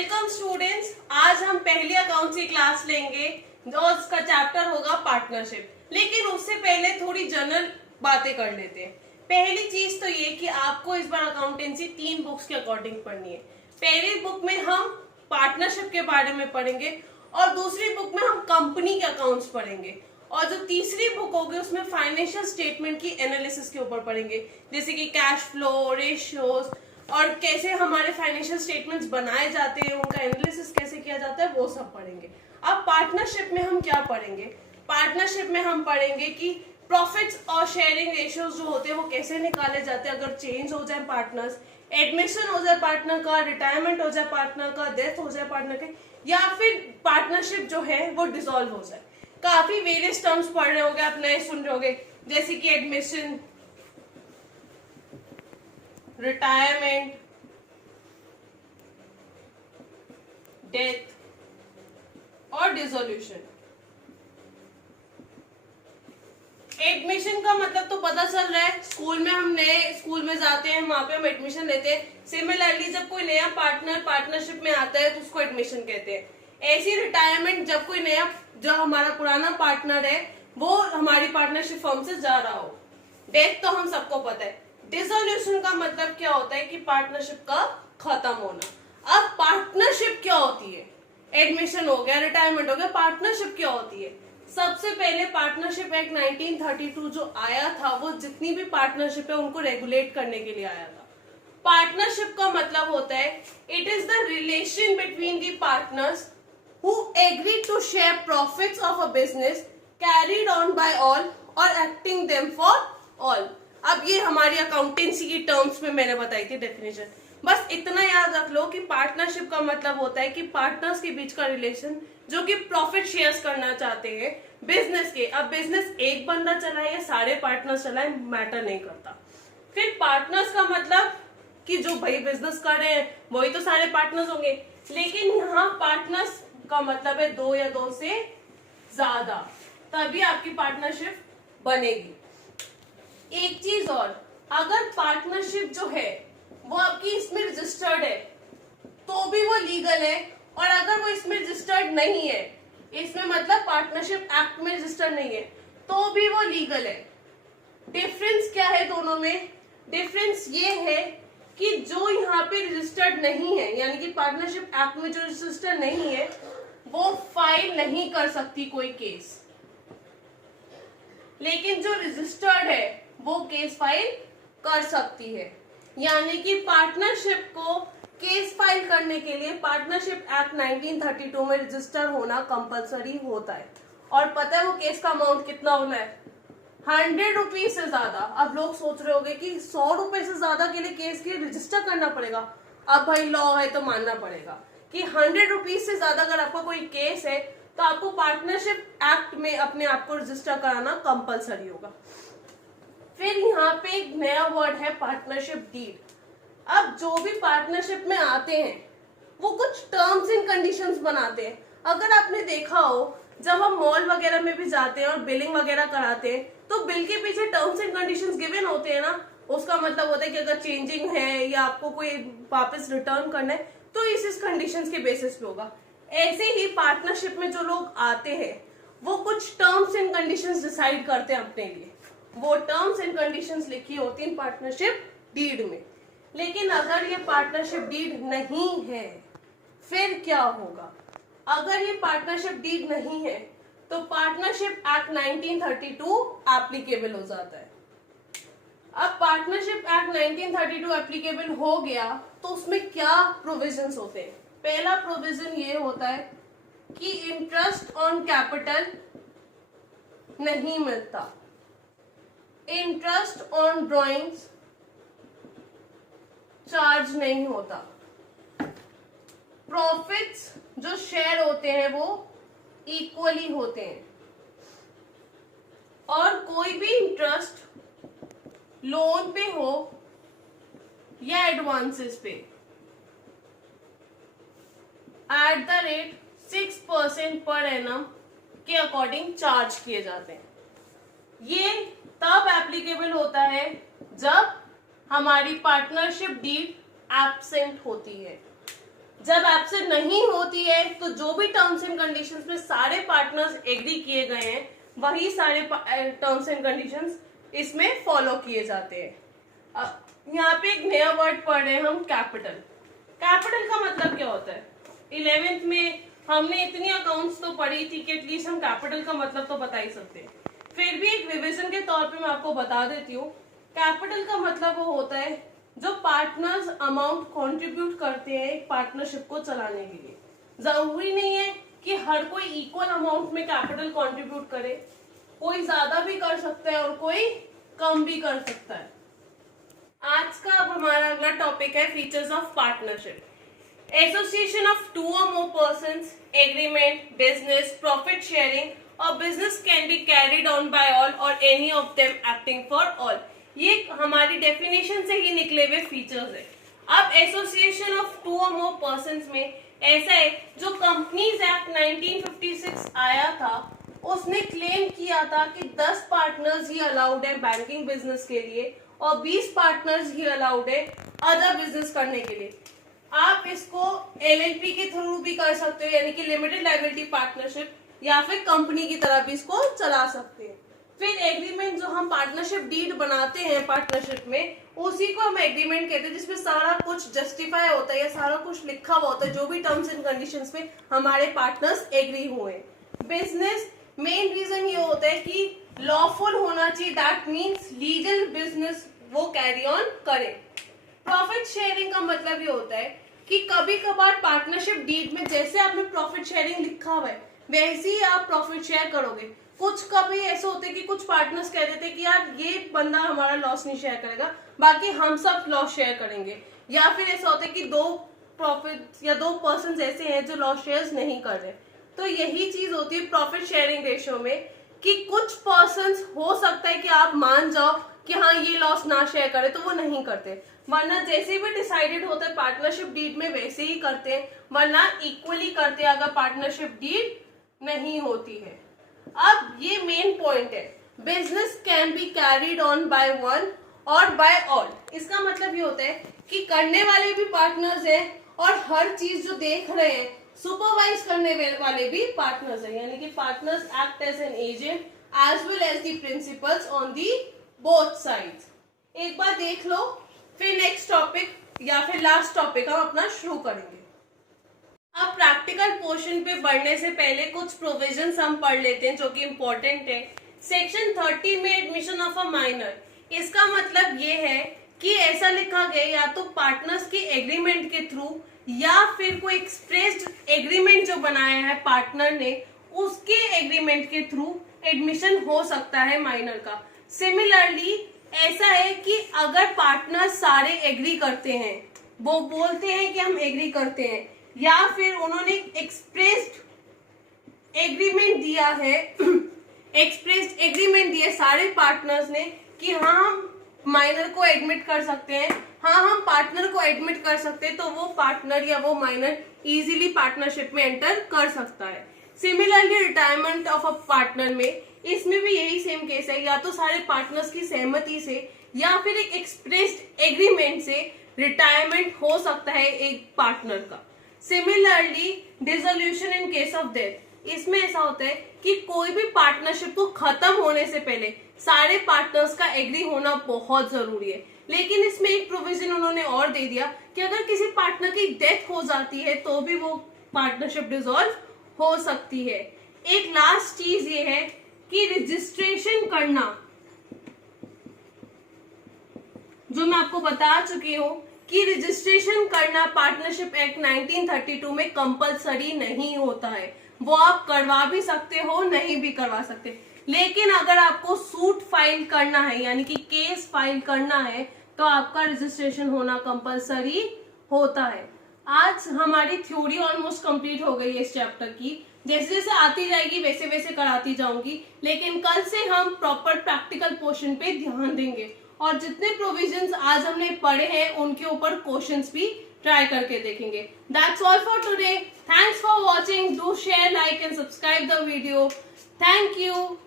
Welcome students, आज हम पहली अकाउंट्स की क्लास लेंगे और उसका चैप्टर होगा पार्टनरशिप। लेकिन उससे पहले थोड़ी जनरल बातें कर लेते हैं। पहली चीज तो ये कि आपको इस बार अकाउंटेंसी 3 बुक्स के अकॉर्डिंग पढ़नी है। पहली बुक में हम पार्टनरशिप के बारे में पढ़ेंगे और दूसरी बुक में हम कंपनी के अकाउंट्स पढ़ेंगे और जो तीसरी बुक होगी उसमें फाइनेंशियल स्टेटमेंट की एनालिसिस के ऊपर पढ़ेंगे, जैसे कि कैश फ्लो, रेशियोज और कैसे हमारे फाइनेंशियल स्टेटमेंट्स बनाए जाते हैं, उनका एनालिसिस कैसे किया जाता है, वो सब पढ़ेंगे। अब पार्टनरशिप में हम क्या पढ़ेंगे? पार्टनरशिप में हम पढ़ेंगे कि प्रॉफिट्स और शेयरिंग रेशियोज जो होते हैं वो कैसे निकाले जाते हैं अगर चेंज हो जाए पार्टनर्स, एडमिशन हो जाए पार्टनर का, रिटायरमेंट हो जाए पार्टनर का, डेथ हो जाए पार्टनर के, या फिर पार्टनरशिप जो है वो डिसॉल्व हो जाए। काफी वेरियस टर्म्स पढ़ रहे होगे, आप नए सुन रहे होगे, जैसे कि एडमिशन, रिटायरमेंट, डेथ और डिसोल्यूशन। एडमिशन का मतलब तो पता चल रहा है, स्कूल में हम नए स्कूल में जाते हैं, वहां पे हम एडमिशन लेते हैं। सिमिलरली जब कोई नया पार्टनर पार्टनरशिप में आता है तो उसको एडमिशन कहते हैं। ऐसी रिटायरमेंट जब कोई नया, जो हमारा पुराना पार्टनर है वो हमारी पार्टनरशिप फर्म से जा रहा हो। डेथ तो हम सबको पता है। डिसोल्यूशन का मतलब क्या होता है कि पार्टनरशिप का खत्म होना। अब पार्टनरशिप क्या होती है? एडमिशन हो गया, रिटायरमेंट हो गया, पार्टनरशिप क्या होती है? सबसे पहले पार्टनरशिप एक्ट 1932 जो आया था वो जितनी भी पार्टनरशिप है उनको रेगुलेट करने के लिए आया था। पार्टनरशिप का मतलब होता है it is the relation between the partners who agree to share profits of a business carried on by all or acting them for all। अब ये हमारी अकाउंटेंसी की टर्म्स में मैंने बताई थी डेफिनेशन। बस इतना याद रख लो कि पार्टनरशिप का मतलब होता है कि पार्टनर्स के बीच का रिलेशन जो कि प्रॉफिट शेयर्स करना चाहते हैं बिजनेस के। अब बिजनेस एक बंदा चलाए या सारे पार्टनर्स चलाए मैटर नहीं करता। फिर पार्टनर्स का मतलब कि जो भाई बिजनेस कर रहे हैं वही तो सारे पार्टनर्स होंगे, लेकिन यहाँ पार्टनर्स का मतलब है 2 या 2 से ज्यादा, तभी आपकी पार्टनरशिप बनेगी। एक चीज और, अगर पार्टनरशिप जो है वो आपकी इसमें रजिस्टर्ड है तो भी वो लीगल है, और अगर वो इसमें रजिस्टर्ड नहीं है, इसमें मतलब पार्टनरशिप एक्ट में रजिस्टर्ड नहीं है, तो भी वो लीगल है। डिफरेंस क्या है दोनों में? डिफरेंस ये है कि जो यहाँ पे रजिस्टर्ड नहीं है, यानी कि पार्टनरशिप एक्ट में जो रजिस्टर्ड नहीं है वो फाइल नहीं कर सकती कोई केस, लेकिन जो रजिस्टर्ड है वो केस फाइल कर सकती है। यानी कि पार्टनरशिप को केस फाइल करने के लिए पार्टनरशिप एक्ट 1932 में रजिस्टर होना कंपलसरी होता है। और पता है वो केस का अमाउंट कितना होना है? 100 रुपीज से ज्यादा। अब लोग सोच रहे होंगे कि 100 रुपए से ज्यादा के लिए केस के रजिस्टर करना पड़ेगा। अब भाई लॉ है तो मानना पड़ेगा कि 100 रुपीज से ज्यादा अगर आपका कोई केस है तो आपको पार्टनरशिप एक्ट में अपने आप को रजिस्टर कराना कंपलसरी होगा। फिर यहाँ पे एक नया वर्ड है पार्टनरशिप डीड। अब जो भी पार्टनरशिप में आते हैं वो कुछ टर्म्स एंड कंडीशंस बनाते हैं। अगर आपने देखा हो, जब हम मॉल वगैरह में भी जाते हैं और बिलिंग वगैरह कराते हैं तो बिल के पीछे टर्म्स एंड कंडीशंस गिवन होते हैं ना। उसका मतलब होता है कि अगर चेंजिंग है या आपको कोई वापस रिटर्न करना है तो इस कंडीशंस के बेसिस पे होगा। ऐसे ही पार्टनरशिप में जो लोग आते हैं वो कुछ टर्म्स एंड कंडीशंस डिसाइड करते हैं अपने लिए। वो टर्म्स एंड कंडीशंस लिखी होती हैं पार्टनरशिप डीड में। लेकिन अगर ये पार्टनरशिप डीड नहीं है फिर क्या होगा? अगर ये पार्टनरशिप डीड नहीं है तो पार्टनरशिप एक्ट 1932 एप्लीकेबल हो जाता है। अब पार्टनरशिप एक्ट 1932 एप्लीकेबल हो गया तो उसमें क्या प्रोविजंस होते हैं? पहला प्रोविजन ये होता है कि इंटरेस्ट ऑन कैपिटल नहीं मिलता, इंटरेस्ट ऑन ड्रॉइंग्स चार्ज नहीं होता, प्रॉफिट्स जो शेयर होते हैं वो इक्वली होते हैं, और कोई भी इंटरेस्ट लोन पे हो या एडवांसेस पे at the rate 6% per annum के अकॉर्डिंग चार्ज किए जाते हैं। ये तब एप्लीकेबल होता है जब हमारी पार्टनरशिप डीड एब्सेंट होती है। जब एब्सेंट नहीं होती है तो जो भी टर्म्स एंड कंडीशंस में सारे पार्टनर्स एग्री किए गए हैं वही सारे टर्म्स एंड कंडीशंस इसमें फॉलो किए जाते हैं। यहाँ पे एक नया वर्ड पढ़ रहे हैं हम, कैपिटल। कैपिटल का मतलब क्या होता है? 11th में हमने इतनी अकाउंट्स तो पढ़ी थी कि एटलीस्ट हम कैपिटल का मतलब तो बता ही सकते हैं। फिर भी एक रिवीजन के तौर पे मैं आपको बता देती हूँ। कैपिटल का मतलब वो होता है जो पार्टनर्स अमाउंट कंट्रीब्यूट करते हैं एक पार्टनरशिप को चलाने के लिए। जरूरी नहीं है कि हर कोई इक्वल अमाउंट में कैपिटल कंट्रीब्यूट करे, कोई ज्यादा भी कर सकता है और कोई कम भी कर सकता है। आज का अब हमारा अगला टॉपिक है features of partnership. Association of 2 or more persons, agreement, business, profit sharing or business can be carried on by all or any of them acting for all। ये हमारी डेफिनेशन से ही निकले हुए फीचर्स है। अब association of 2 or more persons में ऐसा है, जो कंपनीज एक्ट 1956 आया था उसने क्लेम किया था कि 10 पार्टनर्स ही अलाउड है बैंकिंग बिजनेस के लिए और 20 पार्टनर्स ही अलाउड है अदर बिजनेस करने के लिए। आप इसको एलएलपी के थ्रू भी कर सकते हो, यानी कि लिमिटेड लायबिलिटी पार्टनरशिप, या फिर कंपनी की तरह भी इसको चला सकते हैं। फिर एग्रीमेंट, जो हम पार्टनरशिप डीड बनाते हैं पार्टनरशिप में, उसी को हम एग्रीमेंट कहते हैं, जिसमें सारा कुछ जस्टिफाई होता है या सारा कुछ लिखा हुआ होता है, जो भी टर्म्स एंड कंडीशंस में हमारे पार्टनर्स एग्री हुए। बिजनेस, मेन रीजन ये होता है कि लॉफुल होना चाहिए, दैट मीन्स लीगल बिजनेस वो कैरी ऑन करें। प्रॉफिट शेयरिंग का मतलब ये होता है कि कभी कभार पार्टनरशिप डीड में जैसे आपने प्रॉफिट शेयरिंग लिखा हुआ है वैसे ही आप प्रॉफिट शेयर करोगे। कुछ कभी ऐसे होते हैं कि कुछ पार्टनर्स कह देते हैं कि यार ये बंदा हमारा लॉस नहीं शेयर करेगा, बाकी हम सब लॉस शेयर करेंगे। या फिर ऐसा होता है कि 2 प्रॉफिट या 2 पर्सन ऐसे हैं जो लॉस शेयर नहीं कर रहे। तो यही चीज होती है प्रॉफिट शेयरिंग रेशियो में कि कुछ पर्सन हो सकता है कि आप मान जाओ कि हाँ ये लॉस ना शेयर करे, तो वो नहीं करते, वरना जैसे भी डिसाइडेड होता है पार्टनरशिप डीड में वैसे ही करते हैं, वरना इक्वली करते हैं अगर पार्टनरशिप डीड नहीं होती है। अब ये मेन पॉइंट है, business can be carried on by one और बाय ऑल। इसका मतलब ये होता है कि करने वाले भी पार्टनर्स हैं और हर चीज जो देख रहे हैं सुपरवाइज करने वाले भी पार्टनर्स हैं, यानी कि partners act as an agent as well as the principals on the both sides. एक बार देख लो, फिर नेक्स्ट टॉपिक या फिर लास्ट टॉपिक हम अपना शुरू करेंगे। अब प्रैक्टिकल पोर्शन पे बढ़ने से पहले कुछ प्रोविजंस हम पढ़ लेते हैं जो कि इम्पोर्टेंट है। सेक्शन 30 में एडमिशन ऑफ अ माइनर, इसका मतलब ये है कि ऐसा लिखा गया या तो पार्टनर्स के एग्रीमेंट के थ्रू या फिर कोई एक्सप्रेस्ड एग्रीमेंट जो बनाया है पार्टनर ने उसके एग्रीमेंट के थ्रू एडमिशन हो सकता है माइनर का। सिमिलरली ऐसा है कि अगर पार्टनर सारे एग्री करते हैं, वो बोलते हैं कि हम एग्री करते हैं, या फिर उन्होंने एक्सप्रेस्ड एग्रीमेंट दिया है एक्सप्रेस्ड एग्रीमेंट दिया सारे पार्टनर्स ने कि हाँ हम माइनर को एडमिट कर सकते हैं, हाँ हम पार्टनर को एडमिट कर सकते हैं, तो वो पार्टनर या वो माइनर इजीली पार्टनरशिप में एंटर कर सकता है। Similarly retirement of a partner में, इसमें भी यही सेम केस है, या तो सारे पार्टनर्स की सहमति से या फिर एक एक्सप्रेस्ड एग्रीमेंट से रिटायरमेंट हो सकता है एक पार्टनर का। Similarly dissolution in case of death, इसमें ऐसा होता है कि कोई भी पार्टनरशिप को खत्म होने से पहले सारे पार्टनर्स का एग्री होना बहुत जरूरी है। लेकिन इसमें एक प्रोविजन उन्होंने और दे दिया कि अगर किसी पार्टनर की डेथ हो जाती है तो भी वो पार्टनरशिप डिसॉल्व हो सकती है। एक लास्ट चीज ये है कि रजिस्ट्रेशन करना, जो मैं आपको बता चुकी हूं कि रजिस्ट्रेशन करना पार्टनरशिप एक्ट 1932 में कंपलसरी नहीं होता है। वो आप करवा भी सकते हो, नहीं भी करवा सकते, लेकिन अगर आपको सूट फाइल करना है यानी कि केस फाइल करना है तो आपका रजिस्ट्रेशन होना कंपलसरी होता है। आज हमारी थ्योरी ऑलमोस्ट कंप्लीट हो गई है इस चैप्टर की, जैसे जैसे आती जाएगी वैसे वैसे कराती जाऊंगी, लेकिन कल से हम प्रॉपर प्रैक्टिकल पोर्शन पे ध्यान देंगे और जितने प्रोविजंस आज हमने पढ़े हैं उनके ऊपर क्वेश्चंस भी ट्राई करके देखेंगे। That's all for today. Thanks for watching. Do share, like and subscribe the video. Thank you.